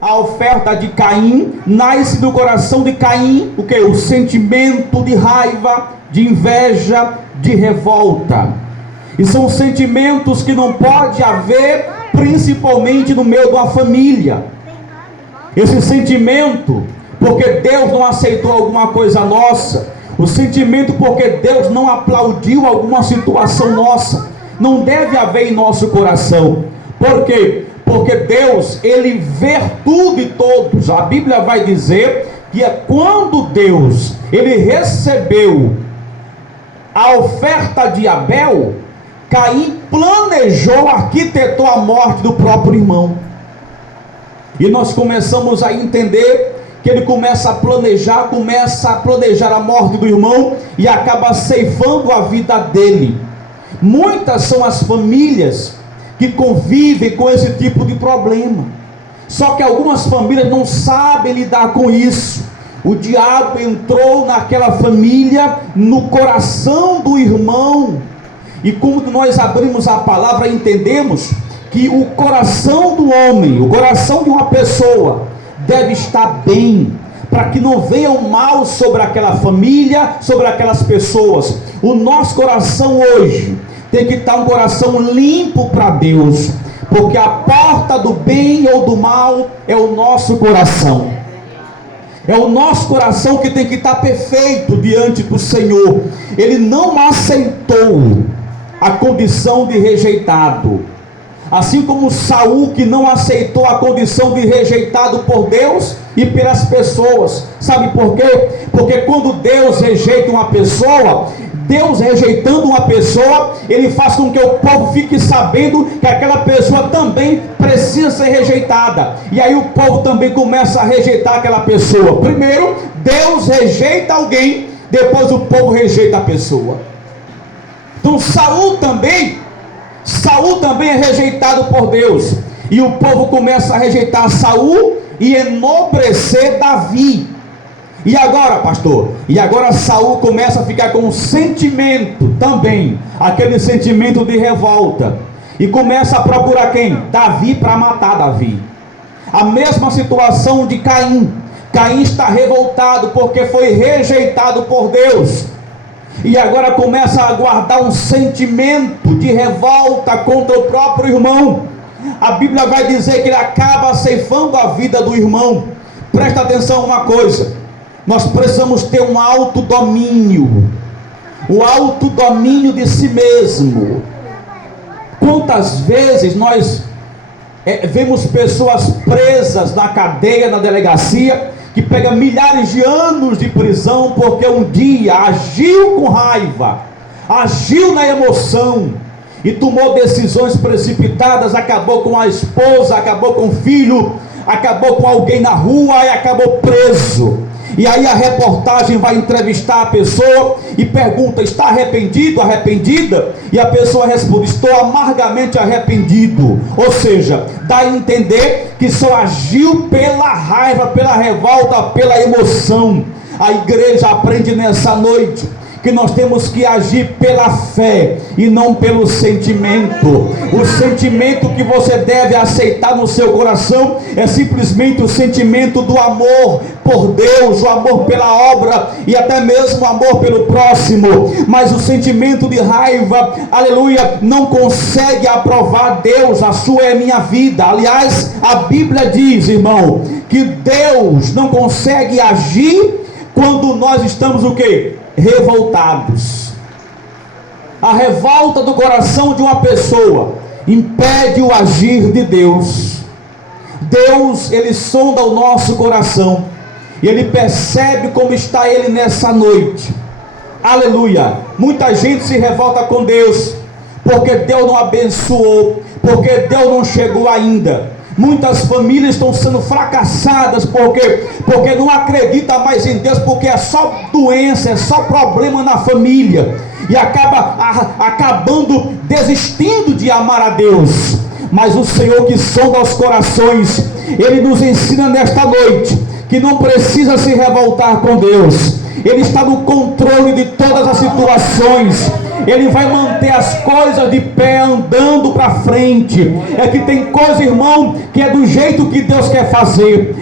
A oferta de Caim nasce do coração de Caim, o que? O sentimento de raiva, de inveja, de revolta. E são sentimentos que não pode haver, principalmente no meio de uma família. Esse sentimento, porque Deus não aceitou alguma coisa nossa, o sentimento porque Deus não aplaudiu alguma situação nossa, não deve haver em nosso coração. Por quê? Porque Deus, Ele vê tudo e todos. A Bíblia vai dizer que é quando Deus, Ele recebeu a oferta de Abel, Caim planejou, arquitetou a morte do próprio irmão. E nós começamos a entender que ele começa a planejar a morte do irmão e acaba ceifando a vida dele. Muitas são as famílias que convivem com esse tipo de problema. Só que algumas famílias não sabem lidar com isso. O diabo entrou naquela família, no coração do irmão. E quando nós abrimos a palavra, entendemos que o coração do homem, o coração de uma pessoa, deve estar bem, para que não venha o mal sobre aquela família, sobre aquelas pessoas. O nosso coração hoje tem que estar um coração limpo para Deus, porque a porta do bem ou do mal é o nosso coração. É o nosso coração que tem que estar perfeito diante do Senhor. Ele não aceitou a condição de rejeitado. Assim como Saul, que não aceitou a condição de rejeitado por Deus e pelas pessoas. Sabe por quê? Porque quando Deus rejeita uma pessoa, Deus rejeitando uma pessoa, Ele faz com que o povo fique sabendo que aquela pessoa também precisa ser rejeitada. E aí o povo também começa a rejeitar aquela pessoa. Primeiro, Deus rejeita alguém, depois o povo rejeita a pessoa. Então Saul também é rejeitado por Deus, e o povo começa a rejeitar Saul e enobrecer Davi. E agora, pastor? E agora Saul começa a ficar com um sentimento também, aquele sentimento de revolta, e começa a procurar quem? Davi, para matar Davi. A mesma situação de Caim. Caim está revoltado porque foi rejeitado por Deus, e agora começa a guardar um sentimento de revolta contra o próprio irmão. A Bíblia vai dizer que ele acaba ceifando a vida do irmão. Presta atenção a uma coisa: nós precisamos ter um autodomínio, o autodomínio de si mesmo. Quantas vezes nós vemos pessoas presas na cadeia, na delegacia, que pega milhares de anos de prisão porque um dia agiu com raiva, agiu na emoção e tomou decisões precipitadas, acabou com a esposa, acabou com o filho, acabou com alguém na rua e acabou preso. E aí a reportagem vai entrevistar a pessoa e pergunta: está arrependido, arrependida? E a pessoa responde: estou amargamente arrependido. Ou seja, dá a entender que só agiu pela raiva, pela revolta, pela emoção. A igreja aprende nessa noite que nós temos que agir pela fé e não pelo sentimento. O sentimento que você deve aceitar no seu coração é simplesmente o sentimento do amor por Deus, o amor pela obra e até mesmo o amor pelo próximo. Mas o sentimento de raiva, aleluia, não consegue aprovar Deus. A sua é minha vida. Aliás, a Bíblia diz, irmão, que Deus não consegue agir quando nós estamos o quê? Revoltados. A revolta do coração de uma pessoa impede o agir de Deus. Deus, Ele sonda o nosso coração e Ele percebe como está Ele nessa noite. Aleluia. Muita gente se revolta com Deus porque Deus não abençoou, porque Deus não chegou ainda. Muitas famílias estão sendo fracassadas porque não acreditam mais em Deus, porque é só doença, é só problema na família, e acabando desistindo de amar a Deus. Mas o Senhor, que sonda os corações, Ele nos ensina nesta noite que não precisa se revoltar com Deus. Ele está no controle de todas as situações. ele vai manter as coisas de pé, andando para frente. É que tem coisa, irmão, que é do jeito que Deus quer fazer.